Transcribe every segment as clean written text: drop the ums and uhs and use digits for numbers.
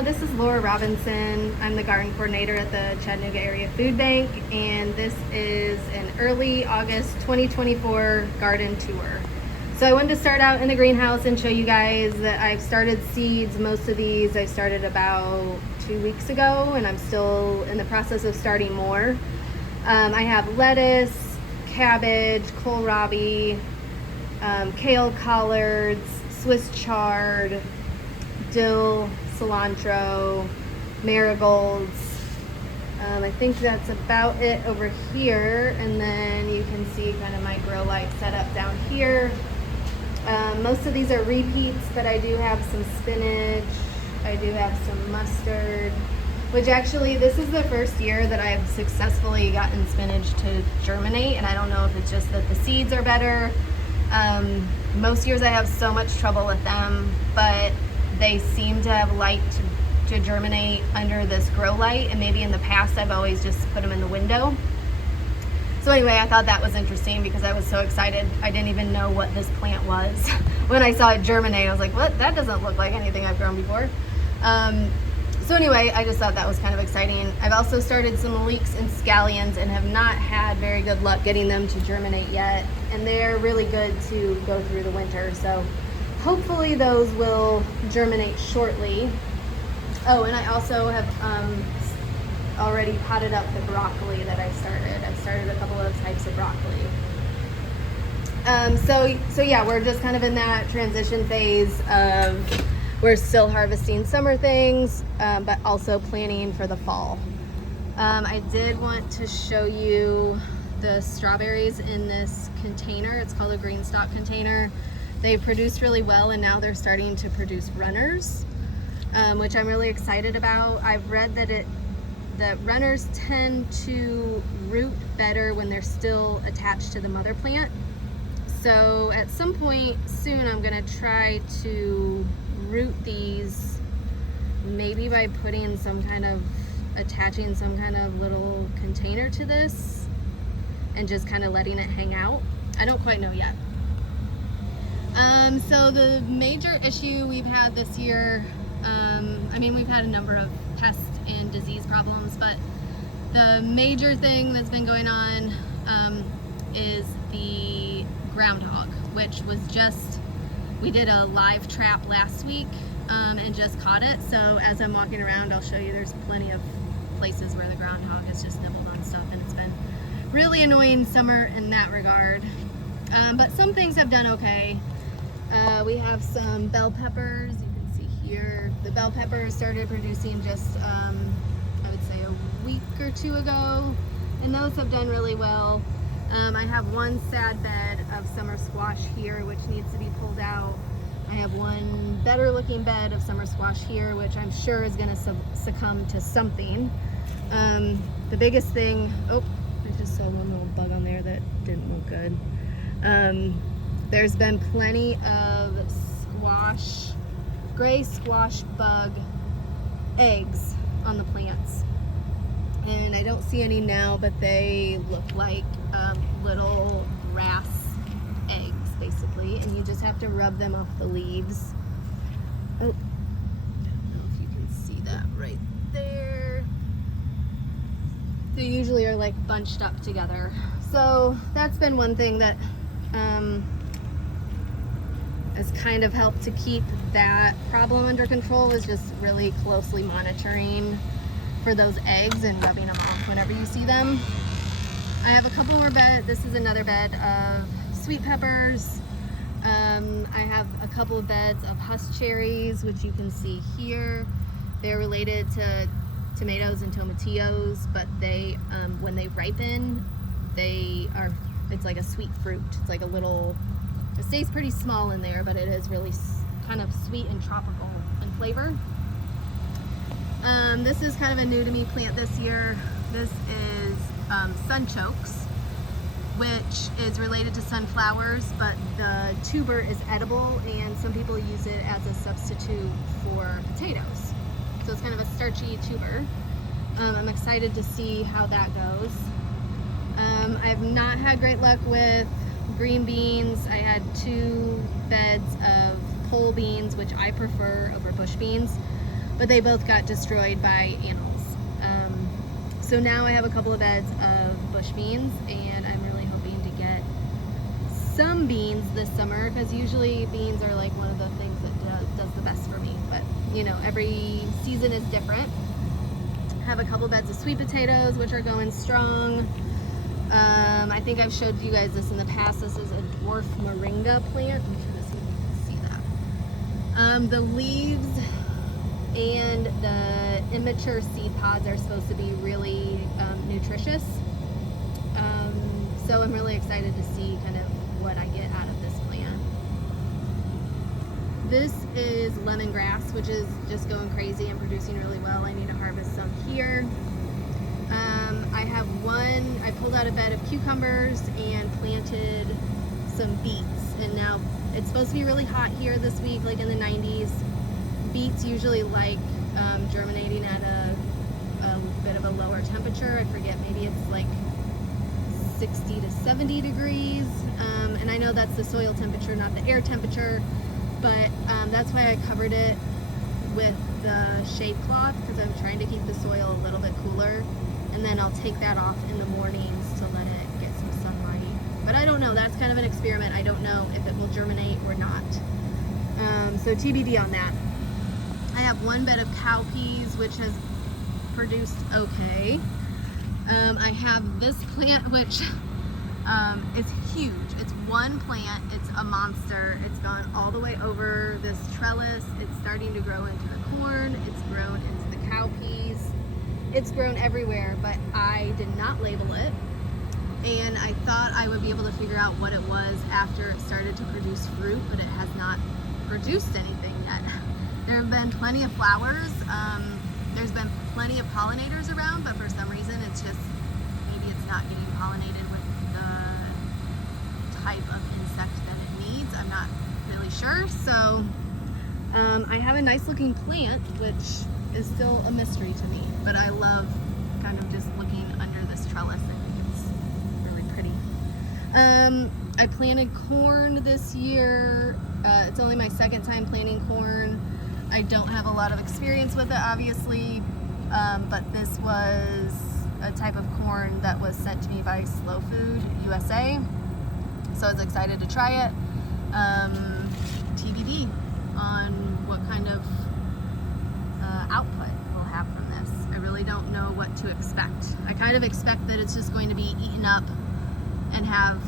Hello, this is Laura Robinson. I'm the garden coordinator at the Chattanooga Area Food Bank, and this is an early August 2024 garden tour. So I wanted to start out in the greenhouse and show you guys that I've started seeds. Most of these I started about 2 weeks ago, and I'm still in the process of starting more. I have lettuce, cabbage, kohlrabi, kale collards, Swiss chard, dill, cilantro, marigolds. I think that's about it over here, and then you can see kind of my grow light setup down here. Most of these are repeats, but I do have some spinach, I do have some mustard, which actually this is the first year that I've successfully gotten spinach to germinate, and I don't know if it's just that the seeds are better. Most years I have so much trouble with them, but they seem to have liked to germinate under this grow light, and maybe in the past I've always just put them in the window. So anyway, I thought that was interesting because I was so excited. I didn't even know what this plant was. When I saw it germinate, I was like, what? That doesn't look like anything I've grown before. So anyway, I just thought that was kind of exciting. I've also started some leeks and scallions and have not had very good luck getting them to germinate yet. And they're really good to go through the winter. So hopefully those will germinate shortly. Oh, and I also have already potted up the broccoli that I started. I've started a couple of types of broccoli. So yeah, we're just kind of in that transition phase of we're still harvesting summer things, but also planning for the fall. I did want to show you the strawberries in this container. It's called a green stalk container. They produced really well, and now they're starting to produce runners, which I'm really excited about. I've read that runners tend to root better when they're still attached to the mother plant. So at some point soon, I'm gonna try to root these, maybe by putting attaching some kind of little container to this and just kind of letting it hang out. I don't quite know yet. So the major issue we've had this year, we've had a number of pest and disease problems, but the major thing that's been going on is the groundhog, which was we did a live trap last week and just caught it. So as I'm walking around, I'll show you there's plenty of places where the groundhog has just nibbled on stuff, and it's been really annoying summer in that regard. But some things have done okay. We have some bell peppers. You can see here, the bell peppers started producing just, I would say a week or two ago, and those have done really well. I have one sad bed of summer squash here, which needs to be pulled out. I have one better looking bed of summer squash here, which I'm sure is gonna succumb to something. The biggest thing, oh, I just saw one little bug on there that didn't look good. There's been plenty of gray squash bug eggs on the plants. And I don't see any now, but they look like little grass eggs, basically. And you just have to rub them off the leaves. Oh, I don't know if you can see that right there. They usually are like bunched up together. So that's been one thing that has kind of helped to keep that problem under control, is just really closely monitoring for those eggs and rubbing them off whenever you see them. I have a couple more beds. This is another bed of sweet peppers. I have a couple of beds of husk cherries, which you can see here. They're related to tomatoes and tomatillos, but they, when they ripen, it's like a sweet fruit. It's like it stays pretty small in there, but it is really kind of sweet and tropical in flavor. This is kind of a new to me plant this year. This is sunchokes, which is related to sunflowers, but the tuber is edible, and some people use it as a substitute for potatoes. So it's kind of a starchy tuber. I'm excited to see how that goes. I have not had great luck with green beans. I had 2 beds of pole beans, which I prefer over bush beans. but they both got destroyed by animals. So now I have a couple of beds of bush beans, and I'm really hoping to get some beans this summer, because usually beans are like one of the things that does the best for me, but you know, every season is different. I have a couple beds of sweet potatoes, which are going strong. I think I've showed you guys this in the past. This is a dwarf moringa plant. I'm trying to see if you can see that. The leaves and the immature seed pods are supposed to be really nutritious. So I'm really excited to see kind of what I get out of this plant. This is lemongrass, which is just going crazy and producing really well. I need to harvest some here. I pulled out a bed of cucumbers and planted some beets, and now it's supposed to be really hot here this week, like in the 90s. Beets usually like germinating at a bit of a lower temperature. I forget, maybe it's like 60 to 70 degrees, and I know that's the soil temperature, not the air temperature, but that's why I covered it with the shade cloth, because I'm trying to keep the soil a little bit cooler, and then I'll take that off in the mornings to let it get some sunlight. But I don't know, that's kind of an experiment. I don't know if it will germinate or not, so TBD on that. I have one bed of cowpeas, which has produced okay. I have this plant, which is huge. It's one plant, it's a monster. It's gone all the way over this trellis. It's starting to grow into the corn. It's grown into the cowpeas. It's grown everywhere, but I did not label it. And I thought I would be able to figure out what it was after it started to produce fruit, but it has not produced anything yet. There have been plenty of flowers. There's been plenty of pollinators around, but for some reason it's just, maybe it's not getting pollinated with the type of insect that it needs. I'm not really sure. So I have a nice looking plant, which is still a mystery to me, but I love kind of just looking under this trellis. I think it's really pretty. I planted corn this year. It's only my second time planting corn. I don't have a lot of experience with it, obviously, but this was a type of corn that was sent to me by Slow Food USA, so I was excited to try it. TBD on what kind of output we'll have from this. I really don't know what to expect. I kind of expect that it's just going to be eaten up and have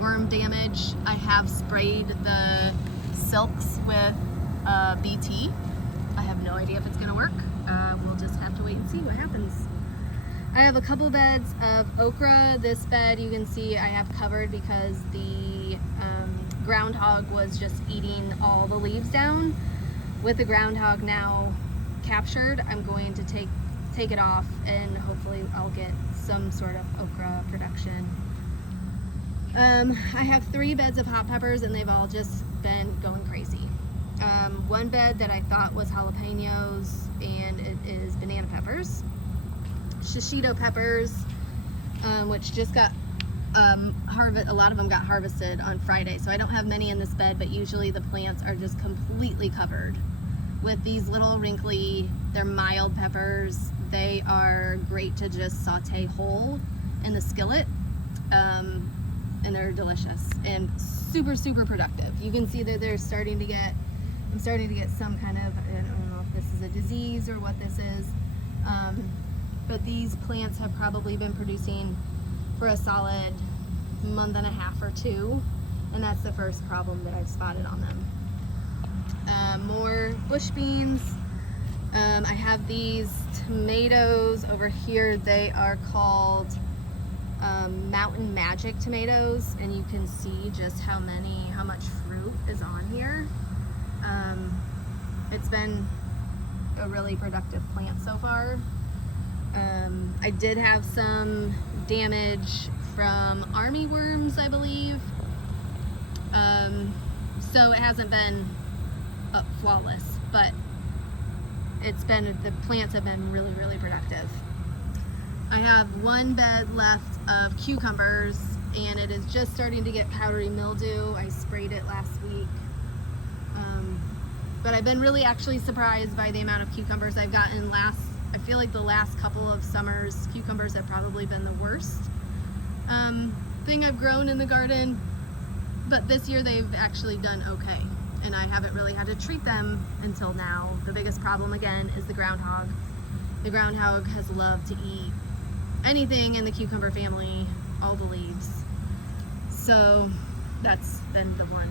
worm damage. I have sprayed the silks with BT. I have no idea if it's gonna work. We'll just have to wait and see what happens. I have a couple beds of okra. This bed you can see I have covered because the groundhog was just eating all the leaves down. With the groundhog now captured, I'm going to take it off, and hopefully I'll get some sort of okra production. I have 3 beds of hot peppers, and they've all just been going crazy. One bed that I thought was jalapenos, and it is banana peppers. Shishito peppers, which just got a lot of them got harvested on Friday, so I don't have many in this bed, but usually the plants are just completely covered with these little wrinkly, they're mild peppers. They are great to just saute whole in the skillet, and they're delicious and super, super productive. You can see that I'm starting to get some kind of, I don't know if this is a disease or what this is, but these plants have probably been producing for a solid month and a half or 2, and that's the first problem that I've spotted on them. More bush beans. I have these tomatoes over here. They are called Mountain Magic tomatoes, and you can see just how much fruit is on here. It's been a really productive plant so far. I did have some damage from army worms, I believe. So it hasn't been flawless, but the plants have been really, really productive. I have one bed left of cucumbers, and it is just starting to get powdery mildew. I sprayed it last week. But I've been really actually surprised by the amount of cucumbers I've gotten. I feel like the last couple of summers, cucumbers have probably been the worst thing I've grown in the garden. But this year they've actually done okay. And I haven't really had to treat them until now. The biggest problem again is the groundhog. The groundhog has loved to eat anything in the cucumber family, all the leaves. So that's been the one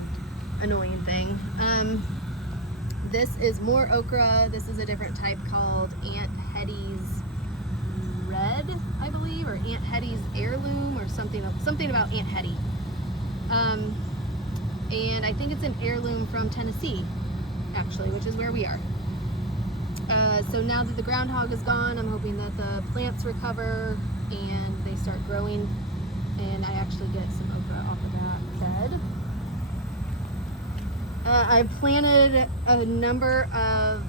annoying thing. This is more okra. This is a different type called Aunt Hetty's Red, I believe, or Aunt Hetty's Heirloom, or something about Aunt Hetty. And I think it's an heirloom from Tennessee, actually, which is where we are. So now that the groundhog is gone, I'm hoping that the plants recover and they start growing, and I actually get some okra off of that bed. I've planted a number of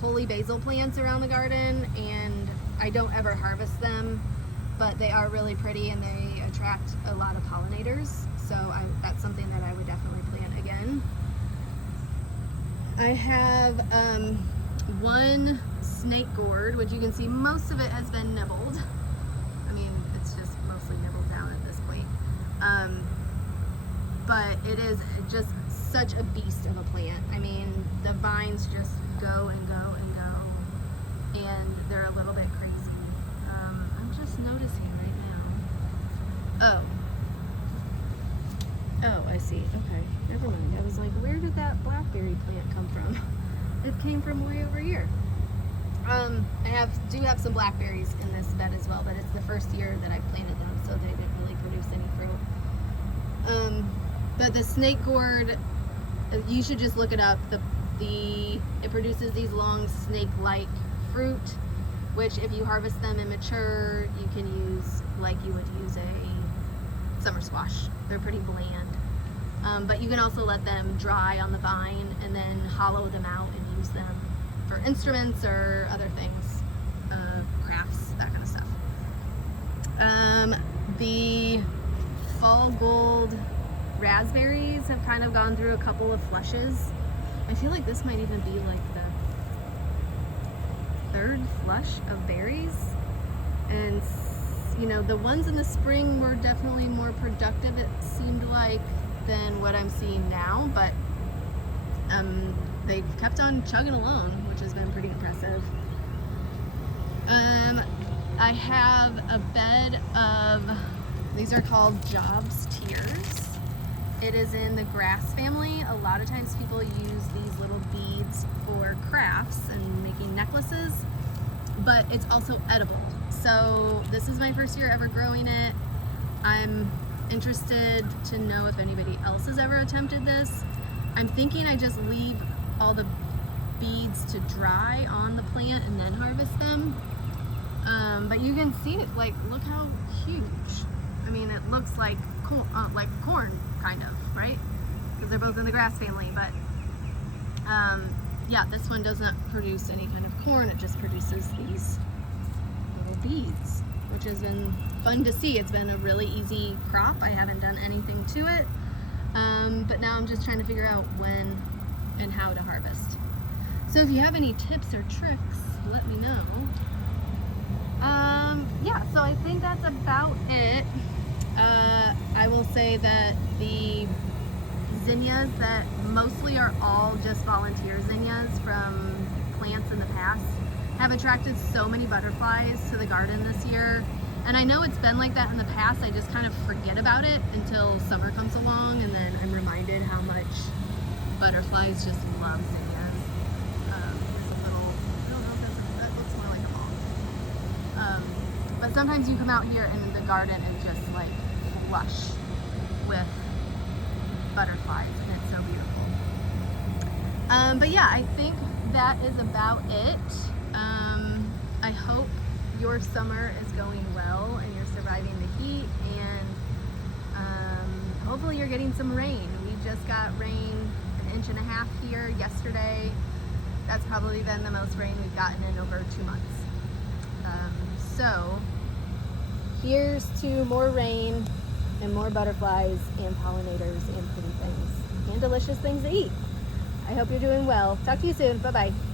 holy basil plants around the garden, and I don't ever harvest them, but they are really pretty and they attract a lot of pollinators. So that's something that I would definitely plant again. I have one snake gourd, which you can see most of it has been nibbled. I mean, it's just mostly nibbled down at this point. But it is just such a beast of a plant. I mean, the vines just go and go and go, and they're a little bit crazy. I'm just noticing right now. Oh, I see. Okay, never mind. I was like, where did that blackberry plant come from? It came from way over here. I do have some blackberries in this bed as well, but it's the first year that I planted them, so they didn't really produce any fruit. But the snake gourd, you should just look it up. It produces these long snake-like fruit, which if you harvest them immature, you can use like you would use a summer squash. They're pretty bland. But you can also let them dry on the vine and then hollow them out and use them for instruments or other things, crafts, that kind of stuff. The fall gold raspberries have kind of gone through a couple of flushes. I feel like this might even be like the third flush of berries. And you know, the ones in the spring were definitely more productive, it seemed like, than what I'm seeing now, but they've kept on chugging along, which has been pretty impressive. I have a bed of, these are called Jobs Tears. It is in the grass family. A lot of times people use these little beads for crafts and making necklaces, but it's also edible. So this is my first year ever growing it. I'm interested to know if anybody else has ever attempted this. I'm thinking I just leave all the beads to dry on the plant and then harvest them. But you can see it, like, look how huge. I mean, it looks like corn, kind of, right? Because they're both in the grass family, but yeah, this one does not produce any kind of corn. It just produces these little beads, which has been fun to see. It's been a really easy crop. I haven't done anything to it, but now I'm just trying to figure out when and how to harvest. So if you have any tips or tricks, let me know. Yeah, so I think that's about it. I will say that the zinnias that mostly are all just volunteer zinnias from plants in the past have attracted so many butterflies to the garden this year. And I know it's been like that in the past. I just kind of forget about it until summer comes along, and then I'm reminded how much butterflies just love zinnias. There's a little, I don't know if that looks more like a ball. But sometimes you come out here and the garden is just like flush with butterflies, and it's so beautiful. But yeah, I think that is about it. I hope your summer is going well and you're surviving the heat, and hopefully you're getting some rain. We just got rain 1.5 inches here yesterday. That's probably been the most rain we've gotten in over 2 months. So here's to more rain and more butterflies and pollinators and pretty things and delicious things to eat. I hope you're doing well. Talk to you soon. Bye-bye.